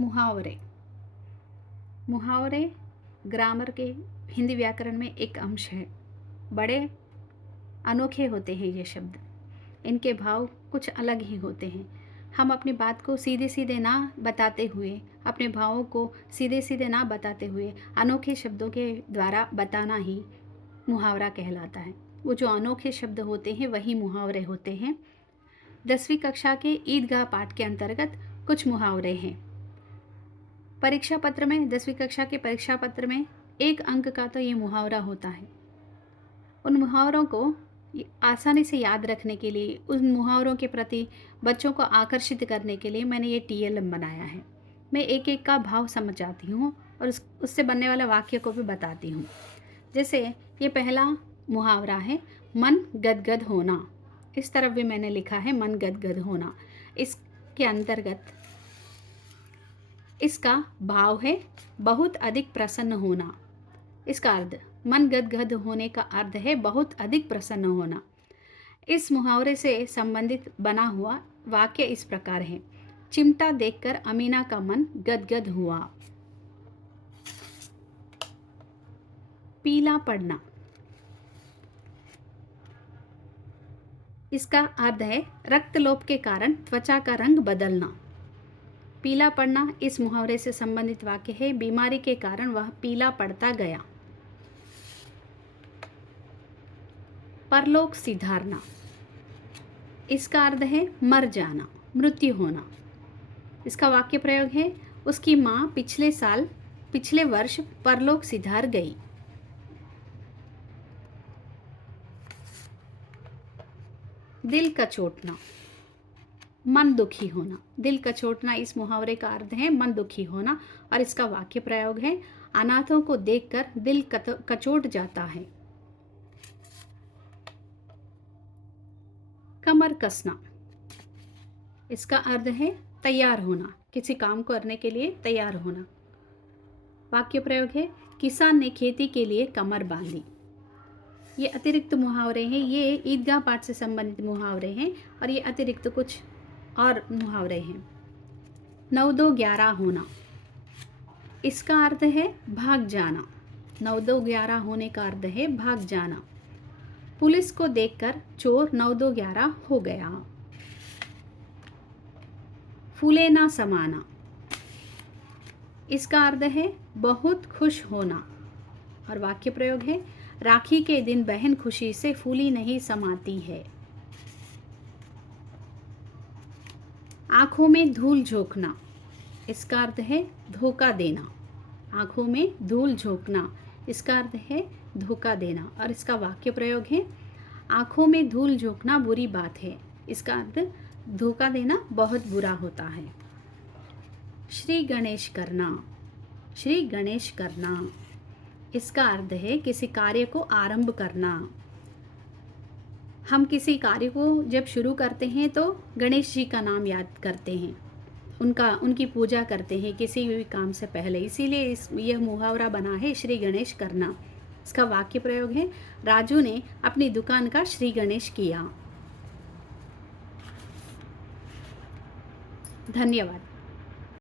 मुहावरे। मुहावरे ग्रामर के हिंदी व्याकरण में एक अंश है। बड़े अनोखे होते हैं ये शब्द। इनके भाव कुछ अलग ही होते हैं। हम अपनी बात को सीधे सीधे ना बताते हुए, अपने भावों को सीधे सीधे ना बताते हुए अनोखे शब्दों के द्वारा बताना ही मुहावरा कहलाता है। वो जो अनोखे शब्द होते हैं वही मुहावरे होते हैं। 10वीं कक्षा के ईदगाह पाठ के अंतर्गत कुछ मुहावरे हैं। परीक्षा पत्र में 10वीं कक्षा के परीक्षा पत्र में 1 अंक का तो ये मुहावरा होता है। उन मुहावरों को आसानी से याद रखने के लिए, उन मुहावरों के प्रति बच्चों को आकर्षित करने के लिए मैंने ये TLM बनाया है। मैं एक एक का भाव समझाती हूँ और उससे बनने वाला वाक्य को भी बताती हूँ। जैसे ये पहला मुहावरा है, मन गदगद होना। इस तरफ भी मैंने लिखा है मन गदगद होना। इसके अंतर्गत इसका भाव है बहुत अधिक प्रसन्न होना। इसका अर्थ, मन गदगद होने का अर्थ है बहुत अधिक प्रसन्न होना। इस मुहावरे से संबंधित बना हुआ वाक्य इस प्रकार है। चिमटा देखकर अमीना का मन गदगद हुआ। पीला पड़ना। इसका अर्थ है रक्तलोप के कारण त्वचा का रंग बदलना। पीला पड़ना इस मुहावरे से संबंधित वाक्य है। बीमारी के कारण वह पीला पड़ता गया। परलोक सिधारना। इसका अर्थ है मर जाना, मृत्यु होना। इसका वाक्य प्रयोग है, उसकी माँ पिछले वर्ष परलोक सिधार गई। दिल कचोटना, मन दुखी होना। दिल कचोटना इस मुहावरे का अर्थ है मन दुखी होना और इसका वाक्य प्रयोग है, अनाथों को देखकर दिल कचोट जाता है। कमर कसना। इसका अर्थ है तैयार होना, किसी काम करने के लिए तैयार होना। वाक्य प्रयोग है, किसान ने खेती के लिए कमर बांधी। ये अतिरिक्त मुहावरे हैं। ये ईदगाह पाठ से संबंधित मुहावरे हैं और ये अतिरिक्त कुछ और मुहावरे हैं। 9-2-11 होना। इसका अर्थ है भाग जाना। 9-2-11 होने का अर्थ है भाग जाना। पुलिस को देखकर चोर 9-2-11 हो गया। फूले ना समाना। इसका अर्थ है बहुत खुश होना और वाक्य प्रयोग है, राखी के दिन बहन खुशी से फूली नहीं समाती है। आंखों में धूल झोंकना। इसका अर्थ है धोखा देना। आंखों में धूल झोंकना, इसका अर्थ है धोखा देना और इसका वाक्य प्रयोग है, आंखों में धूल झोंकना बुरी बात है। इसका अर्थ धोखा देना बहुत बुरा होता है। श्री गणेश करना। श्री गणेश करना, इसका अर्थ है किसी कार्य को आरंभ करना। हम किसी कार्य को जब शुरू करते हैं तो गणेश जी का नाम याद करते हैं, उनकी पूजा करते हैं किसी भी काम से पहले। इसीलिए यह मुहावरा बना है श्री गणेश करना। इसका वाक्य प्रयोग है, राजू ने अपनी दुकान का श्री गणेश किया। धन्यवाद।